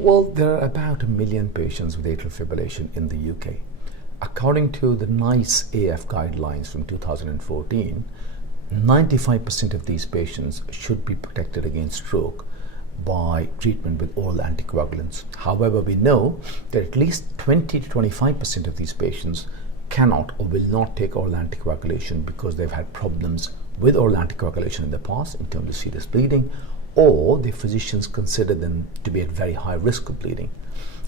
Well, there are about 1 million patients with atrial fibrillation in the UK. According to the NICE AF guidelines from 2014, 95% of these patients should be protected against stroke by treatment with oral anticoagulants. However, we know that at least 20 to 25% of these patients cannot or will not take oral anticoagulation because they've had problems with oral anticoagulation in the past in terms of serious bleeding, or the physicians consider them to be at very high risk of bleeding.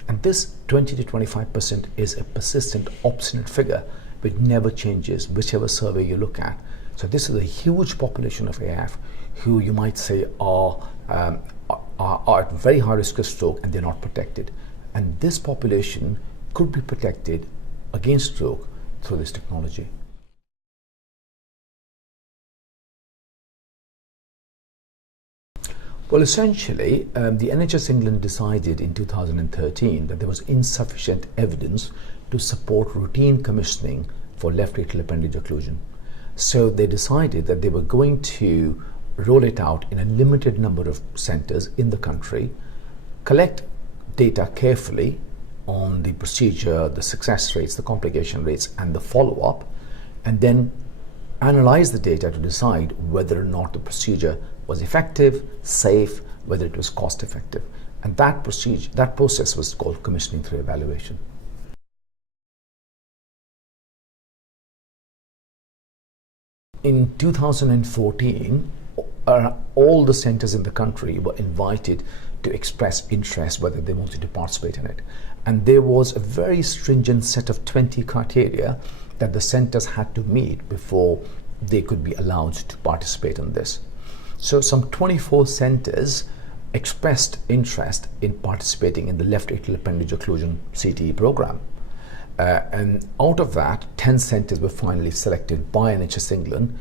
And this 20 to 25% is a persistent, obstinate figure which never changes, whichever survey you look at. So this is a huge population of AF who you might say are at very high risk of stroke and they're not protected. And this population could be protected against stroke through this technology. Well, essentially, the NHS England decided in 2013 that there was insufficient evidence to support routine commissioning for left atrial appendage occlusion. So they decided that they were going to roll it out in a limited number of centres in the country, collect data carefully on the procedure, the success rates, the complication rates, and the follow-up, and then analyze the data to decide whether or not the procedure was effective, safe, whether it was cost effective. And that process was called commissioning through evaluation. In 2014, all the centres in the country were invited to express interest whether they wanted to participate in it. And there was a very stringent set of 20 criteria that the centres had to meet before they could be allowed to participate in this. So some 24 centres expressed interest in participating in the left atrial appendage occlusion CTE program. And out of that, 10 centres were finally selected by NHS England,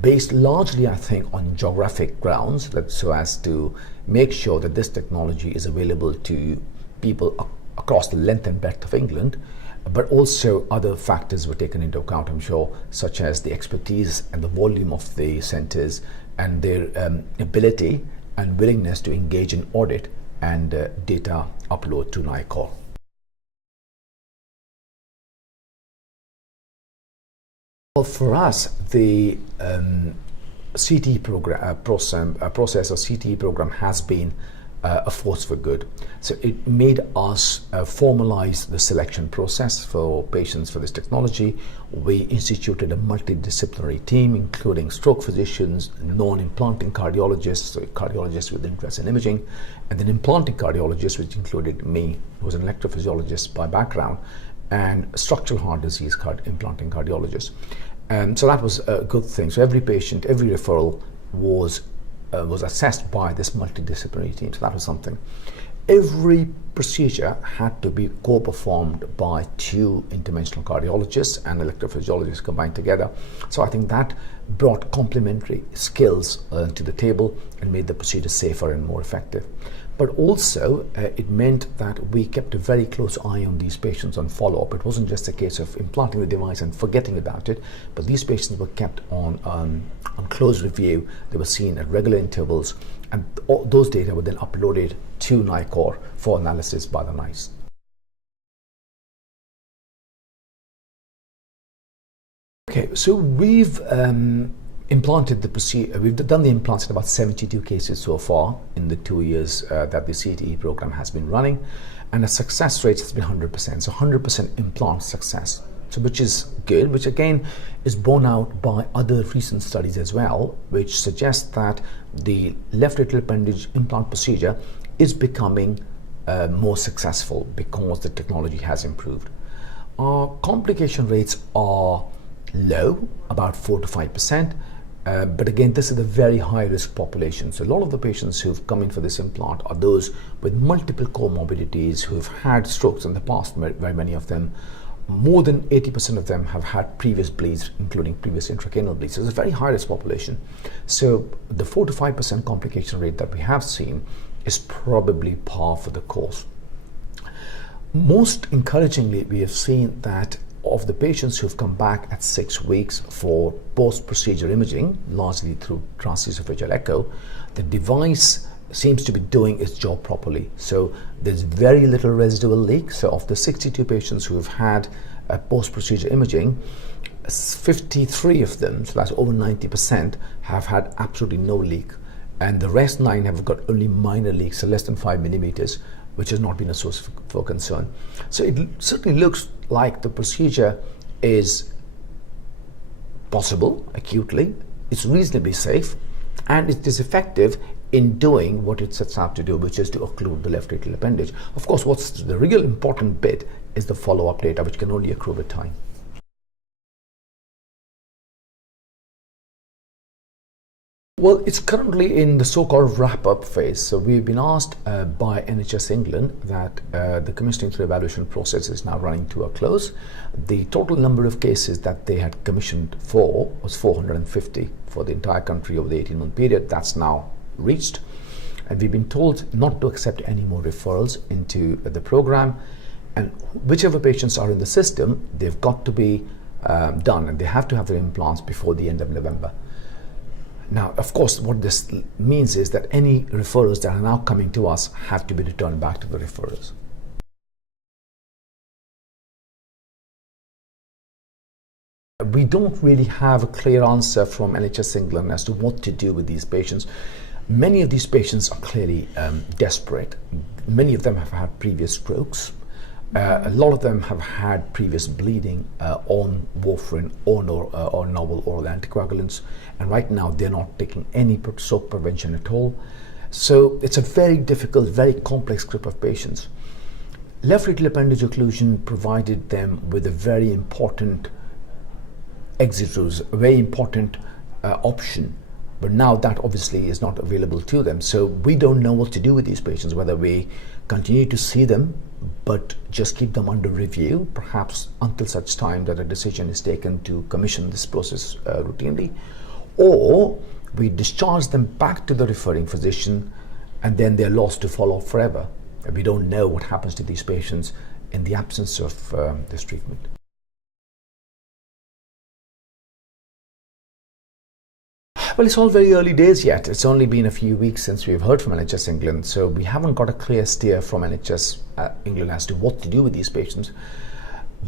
based largely, I think, on geographic grounds, so as to make sure that this technology is available to people across the length and breadth of England, but also other factors were taken into account, I'm sure, such as the expertise and the volume of the centres and their ability and willingness to engage in audit and data upload to NICOR. Well, for us, the CTE process or CTE program has been a force for good. So it made us formalize the selection process for patients for this technology. We instituted a multidisciplinary team, including stroke physicians, non-implanting cardiologists, so cardiologists with interest in imaging, and then implanting cardiologists, which included me, who was an electrophysiologist by background, and structural heart disease implanting cardiologist. So that was a good thing. So every patient, every referral was assessed by this multidisciplinary team. So that was something. Every procedure had to be co-performed by 2 interventional cardiologists and electrophysiologists combined together. So I think that brought complementary skills to the table and made the procedure safer and more effective. But also, it meant that we kept a very close eye on these patients on follow-up. It wasn't just a case of implanting the device and forgetting about it, but these patients were kept on close review. They were seen at regular intervals, and all those data were then uploaded to NICOR for analysis by the NICE. Okay, so we've implanted the procedure. We've done the implants in about 72 cases so far in the 2 years that the CTE program has been running, and the success rate has been 100%. So 100% implant success, so which is good, which again is borne out by other recent studies as well, which suggest that the left atrial appendage implant procedure is becoming more successful because the technology has improved. Our complication rates are low, about 4 to 5%. But again, this is a very high risk population. So a lot of the patients who've come in for this implant are those with multiple comorbidities who've had strokes in the past, very many of them. More than 80% of them have had previous bleeds, including previous intracranial bleeds. So it's a very high risk population. So the 4 to 5% complication rate that we have seen is probably par for the course. Most encouragingly, we have seen that of the patients who've come back at 6 weeks for post-procedure imaging, largely through transesophageal echo, the device seems to be doing its job properly. So there's very little residual leak. So of the 62 patients who have had post-procedure imaging, 53 of them, so that's over 90%, have had absolutely no leak. And the rest 9 have got only minor leaks, so less than 5 millimeters, which has not been a source for concern. So it certainly looks like the procedure is possible acutely, it's reasonably safe, and it is effective in doing what it sets out to do, which is to occlude the left atrial appendage. Of course, what's the real important bit is the follow-up data, which can only accrue with time. Well, it's currently in the so-called wrap-up phase. So we've been asked by NHS England that the commissioning through evaluation process is now running to a close. The total number of cases that they had commissioned for was 450 for the entire country over the 18-month period. That's now reached. And we've been told not to accept any more referrals into the program. And whichever patients are in the system, they've got to be done, and they have to have their implants before the end of November. Now, of course, what this means is that any referrals that are now coming to us have to be returned back to the referrers. We don't really have a clear answer from NHS England as to what to do with these patients. Many of these patients are clearly desperate. Many of them have had previous strokes. A lot of them have had previous bleeding on warfarin or novel oral anticoagulants, and right now they're not taking any stroke prevention at all. So it's a very difficult, very complex group of patients. Left atrial appendage occlusion provided them with a very important exit route, a very important option. But now that obviously is not available to them. So we don't know what to do with these patients, whether we continue to see them but just keep them under review, perhaps until such time that a decision is taken to commission this process routinely, or we discharge them back to the referring physician and then they're lost to follow-up forever. We don't know what happens to these patients in the absence of this treatment. Well, it's all very early days yet. It's only been a few weeks since we've heard from NHS England, so we haven't got a clear steer from NHS England as to what to do with these patients.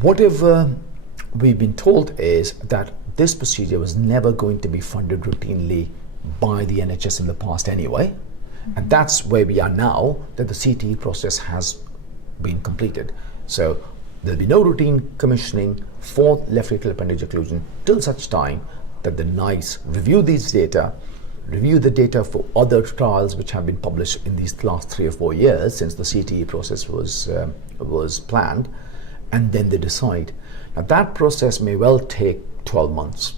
Whatever we've been told is that this procedure was never going to be funded routinely by the NHS in the past anyway, and that's where we are now, that the CTE process has been completed. So there'll be no routine commissioning for left atrial appendage occlusion till such time that the NICE review these data, review the data for other trials which have been published in these last 3 or 4 years since the CTE process was planned, and then they decide. Now that process may well take 12 months.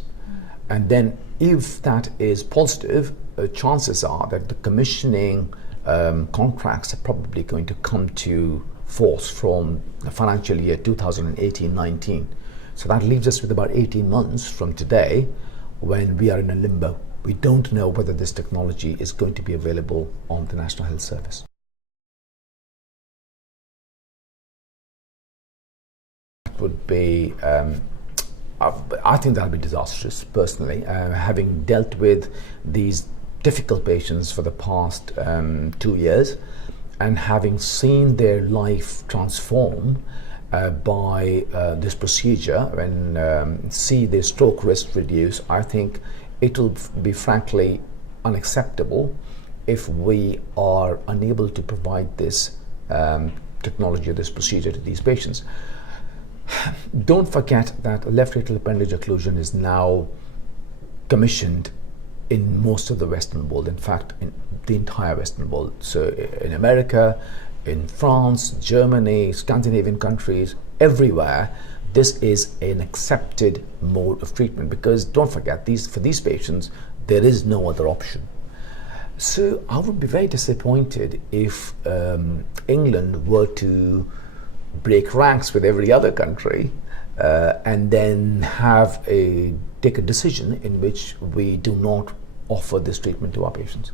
And then if that is positive, chances are that the commissioning contracts are probably going to come to force from the financial year 2018-19. So that leaves us with about 18 months from today, when we are in a limbo. We don't know whether this technology is going to be available on the National Health Service. That would be, I think that would be disastrous, personally. Having dealt with these difficult patients for the past 2 years, and having seen their life transform by this procedure and see their stroke risk reduce, I think it will be frankly unacceptable if we are unable to provide this technology or this procedure to these patients. Don't forget that left atrial appendage occlusion is now commissioned in most of the Western world, in fact in the entire Western world. So in America, in France, Germany, Scandinavian countries, everywhere, this is an accepted mode of treatment, because don't forget, for these patients, there is no other option. So I would be very disappointed if England were to break ranks with every other country and then take a decision in which we do not offer this treatment to our patients.